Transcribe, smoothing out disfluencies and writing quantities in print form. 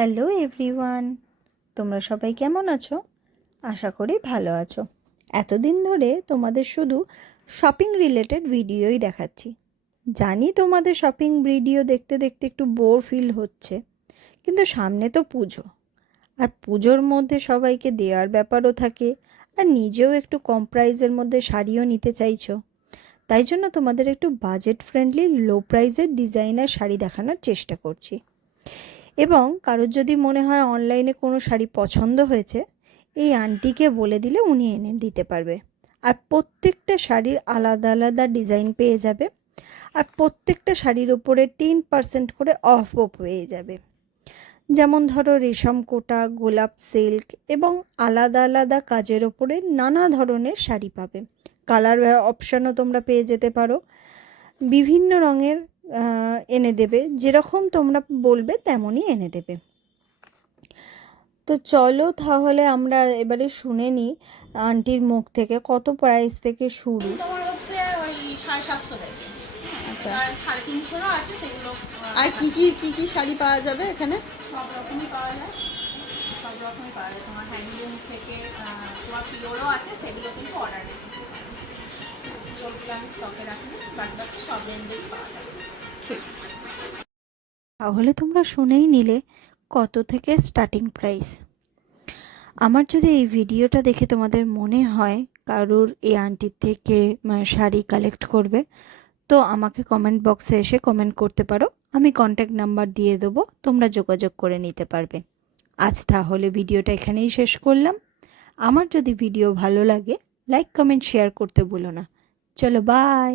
Hello everyone, তোমরা সবাই কেমন আছো? আশা করি ভালো আছো। এতদিন ধরে তোমাদের শুধু শপিং রিলেটেড ভিডিওই দেখাচ্ছি। জানি তোমাদের শপিং ভিডিও দেখতে দেখতে একটু বোর ফিল হচ্ছে, কিন্তু সামনে তো পুজো, আর পুজোর মধ্যে সবাইকে দেওয়ার ব্যাপারও থাকে, আর নিজেও একটু কম প্রাইসের মধ্যে শাড়িও নিতে চাইছো। তাই জন্য তোমাদের একটু বাজেট ফ্রেন্ডলি লো প্রাইসের ডিজাইনার শাড়ি দেখানোর চেষ্টা করছি। এবং কারোর যদি মনে হয় অনলাইনে কোনো শাড়ি পছন্দ হয়েছে, এই আন্টিকে বলে দিলে উনি এনে দিতে পারবে। আর প্রত্যেকটা শাড়ির আলাদা আলাদা ডিজাইন পেয়ে যাবে, আর প্রত্যেকটা শাড়ির ওপরে 10% করে অফও পেয়ে যাবে। যেমন ধরো রেশম কোটা, গোলাপ সিল্ক এবং আলাদা আলাদা কাজের ওপরে নানা ধরনের শাড়ি পাবে। কালার অপশানও তোমরা পেয়ে যেতে পারো, বিভিন্ন রঙের এনে দেবে, যেরকম তোমরা বলবে তেমনই এনে দেবে। তো চলো তাহলে আমরা এবারে শুনে নিই আন্টির মুখ থেকে কত প্রাইস থেকে শুরু। তোমার হচ্ছে ওই 750 থেকে। আচ্ছা, আর 350 আছে সেগুলো। আর কি কি শাড়ি পাওয়া যাবে এখানে? সব রকমই পাওয়া যায়, সব রকমই পাওয়া যায়। তোমার হ্যান্ডলুম থেকে তোমার পিওরও আছে, সেগুলো কিন্তু অর্ডার বেসিসে পাবে। পিওরগুলো আমি স্টকে রাখি, বাদ বাকি সব রেঞ্জেরই পাওয়া যাবে। ঠিক, তাহলে তোমরা শুনেই নিলে কত থেকে স্টার্টিং প্রাইস। আমার যদি এই ভিডিওটা দেখে তোমাদের মনে হয় কারুর এই আন্টির থেকে শাড়ি কালেক্ট করবে, তো আমাকে কমেন্ট বক্সে এসে কমেন্ট করতে পারো, আমি কন্ট্যাক্ট নাম্বার দিয়ে দেবো, তোমরা যোগাযোগ করে নিতে পারবে। আজ তাহলে ভিডিওটা এখানেই শেষ করলাম। আমার যদি ভিডিও ভালো লাগে লাইক কমেন্ট শেয়ার করতে ভুলো না। চলো বাই।